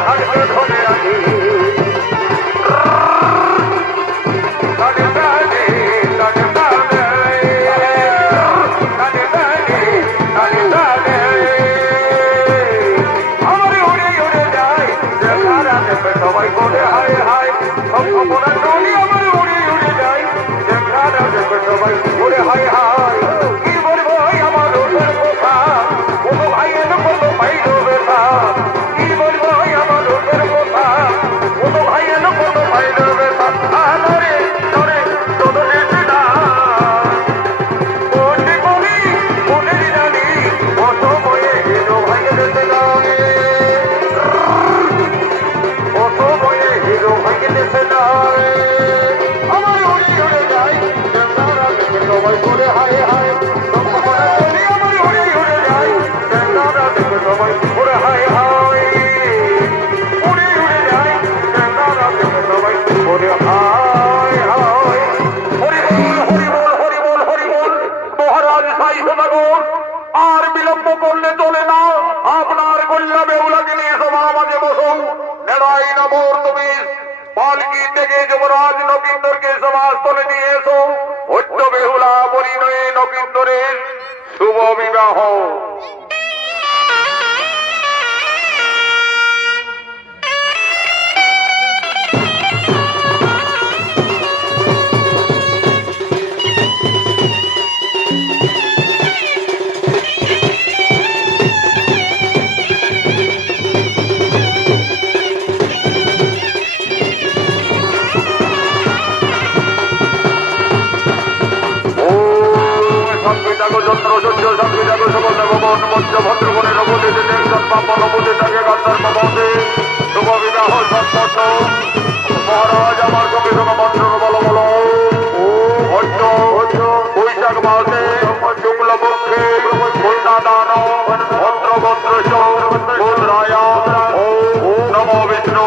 হাতে ধরে আছি সবাই বলে হায় হায় সম্ভাবনা নয় আমার উড়ে উড়ে যায় সবাই বলে হায় হায় কি বলবো আমার ওদের কথা কোনো ভাইয়ের কোনো পাইল ব্যথা কি বলবো আমার ওদের কথা কোনো ভাইয়ের কোনো পাইল ব্যথা ধরে ধরে তোদের না বলি বলি মনের জানি কত বয়ে গেল ভাইয়ের গায়ে কত বয়ে গেল ভাইয়ের গায়ে আমার উড়ে উড়ে যায় সবাই বলে হায় হায় আমার উড়ে উড়ে যায় সবাই বলে হায় হায় উড়ে উড়ে যায় সবাই বলে হায় হায় হরি বল হরি বল হরি বল হরি বল মহারাজ সাই সদাগর আর বিলম্ব করলে চলে না আপনার কল্যা বেহুলাকে নিয়ে সবার মাঝে বসো নেড়াই নমর তুমি পালকি থেকে যুবরাজ নকিন্দরকে সমাজস্থলে নিয়ে এসো হচ্য বেহুলা পরিণয়ে নকিন্দরের শুভ বিবাহ মহারাজ আমার সঙ্গে সঙ্গে মন্ত্র বলো বলো বৈশাখ মাসে শুক্লপক্ষে দান ভদ্রভদ্রায়া নম বিষ্ণু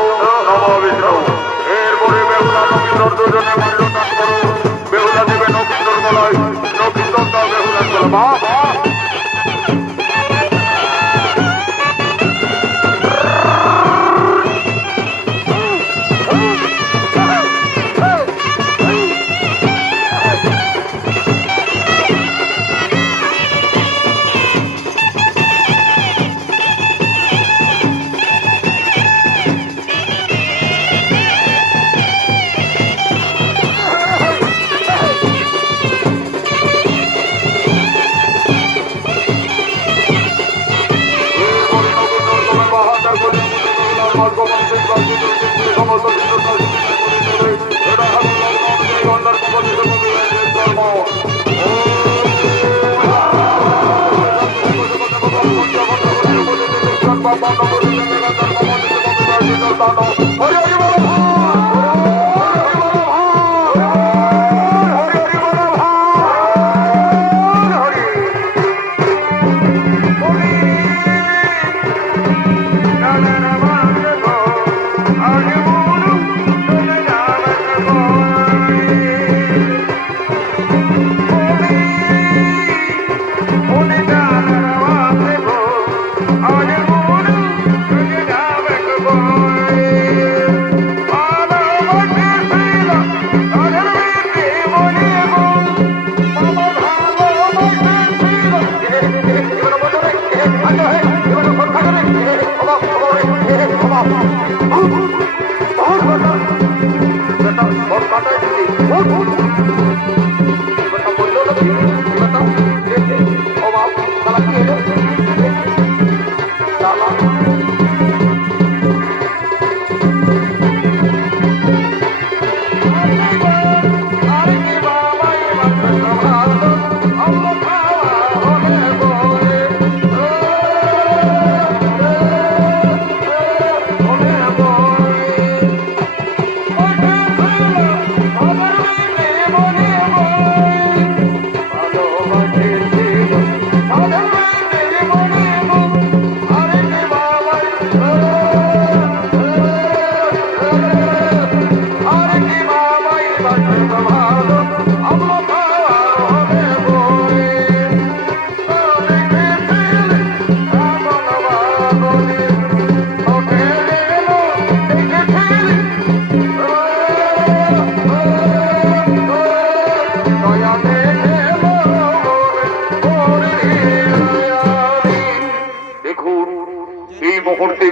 এরপরে বেহুলা নবীন্দর দুজনে মূল্যদান করো বেহুলা দেবে নবীন্দর গলায় নবীন্দর তার বেহুলার গলা বাবা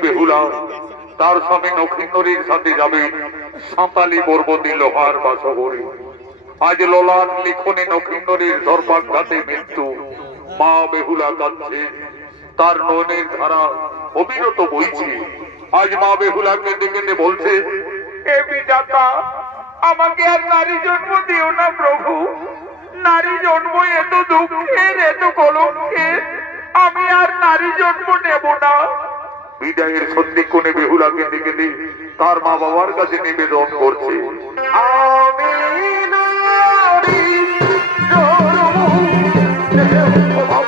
বেহুলা তার স্বামী নক্ষিন্দরীর সাথে যাবে সাঁতালি পর্বতী লোহার বাসগরে। আজ লোলান লিখনে নক্ষিন্দরীর সর্বাঘাতে মৃত্যু। মা বেহুলা কাঁদছে, তার নয়নের ধারা অবিরত বইছে। আজ মা বেহুলা কেঁদে কেঁদে বলছে, হে বিধাতা, আমাকে আর নারী জন্ম দিও না প্রভু। নারী জন্ম এত দুঃখের, এত কলঙ্কের, আমি আর নারী জন্ম নেব না। বিদায়ের সন্ধি কোণে বেহুলা কেঁদে কেঁদে তার মা বাবার কাছে নিবেদন করছে, আমি নারী জন্ম নেব না।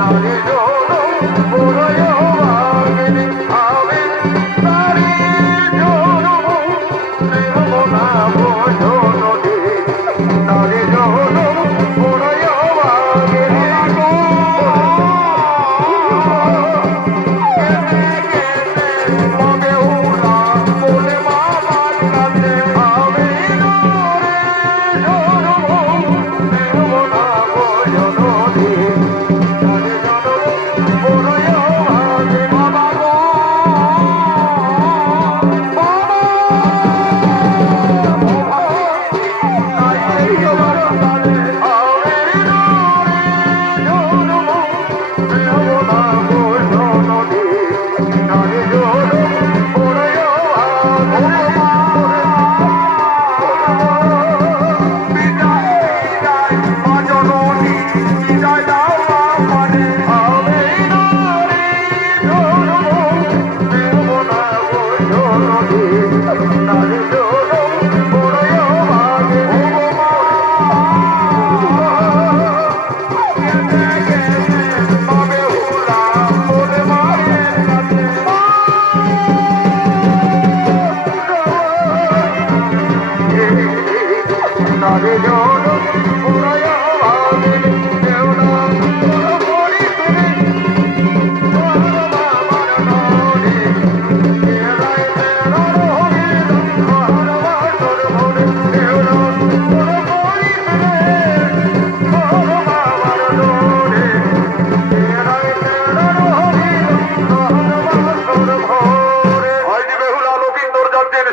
নারী জন্ম পুরয় ভাগিনী, আমি নারী জন্ম নেব না বোঝনি। নারী জন্ম পুরয় ভাগিনী,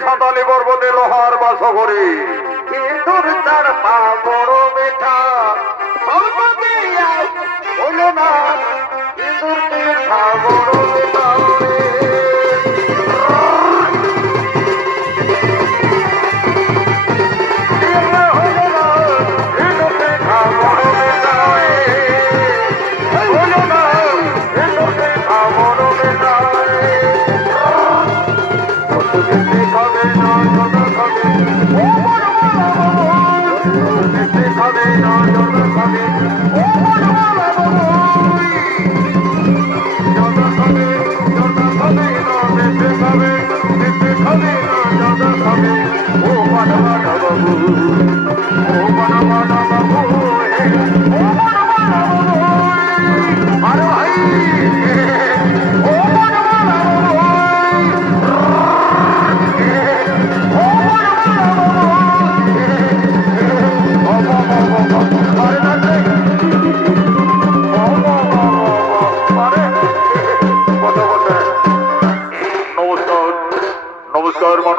সাঁতালি পর্বতে লোহার বাসগরে। ইঁদুর তার পা বড় মেঠা, হলো না ইঁদুর পা বড় মেঠা। নমস্কার।